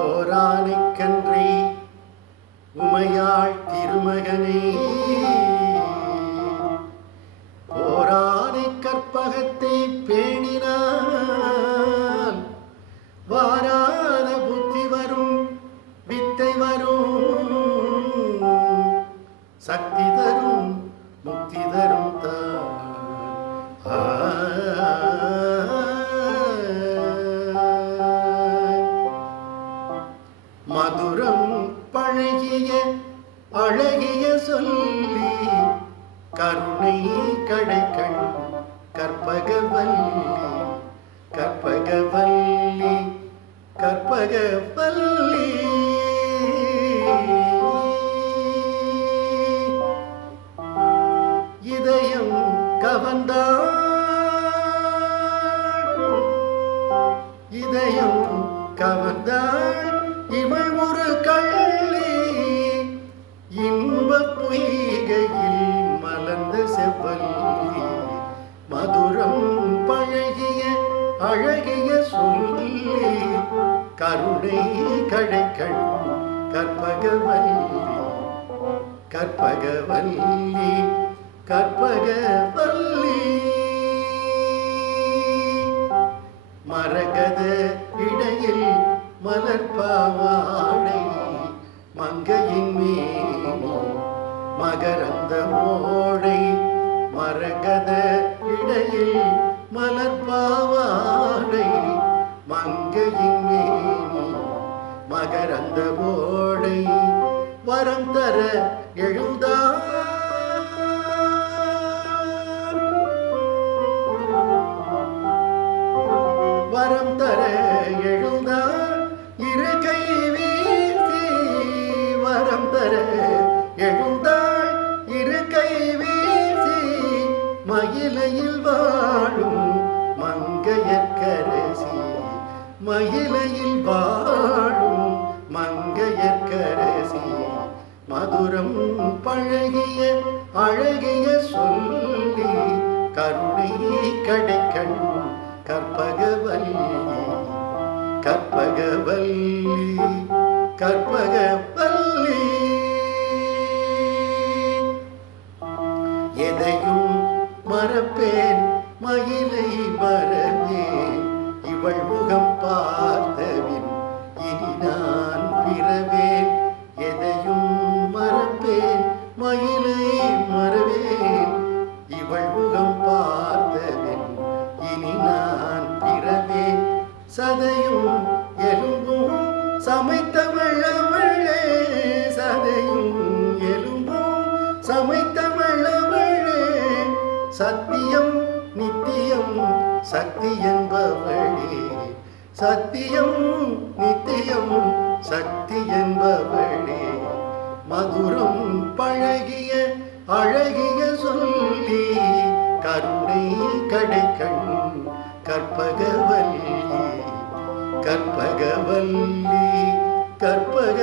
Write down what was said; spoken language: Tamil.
ஓரானைக்கன்றே உமையாள் திருமகனே போரானை கற்பகத்தை பேணினான் வாராத புத்தி வரும் வித்தை வரும் சக்தி தரும் முக்தி தரும் தான் மதுரம் பழகிய அழகிய சொல்லி கருணை கடைக்கண் கற்பகவல்லி கற்பகவல்லி கற்பகவல்லி இதயம் கவர்ந்தாள் இதயம் கவர்ந்தாள் இவள் ஒரு கள்ளி இன்ப பொய்கையில் மலர்ந்த செவ்வல்லி மதுரம் பழகிய அழகிய சொல்லி கருணை கடைக்கண் கற்பகவல்லி கற்பகவல்லி கற்பகவல்லி மரகத இடையில் மலர்பாவாடை மங்கையின் மேனி மகரந்த ஓடை மரகத இடையில் மலர்பாவாடை மங்கையின் மேனி மகரந்த ஓடை வரம் தர எழுந்தார் வரம் தர எழுந்தார் இரு கை வீசி வரம் தர எழுந்தாள் இரு கை வீசி மயிலையில் வாழும் மங்கையர்க்கரசி மயிலையில் வாழும் மங்கையர்க்கரசி மதுரம் பழகிய அழகிய சொல்லி கருணை கடைக்கண் கற்பகவல்லி கற்பகவல்லி கற்பகவல்லி எதையும் மறப்பேன் மயிலை மறவேன் இவள் முகம் பார்த்தபின் இனி நான் பிறவேன் எதையும் மறப்பேன் மயிலை மறவேன் இவள் முகம் பார்த்தபின் இனி நான் பிறவேன் சதையும் எலும்பும் சமைத்தவளவளே சதையும் எலும்பும் சமைத்தவளவளே சத்தியம் நித்தியம் சக்தி என்பவளே சத்தியம் நித்தியம் சக்தி என்பவளே மதுரம் பழகிய அழகிய சொல்லி கருணை கடைக்கண் கற்பகவல்லி கற்பகவல்லி கற்பக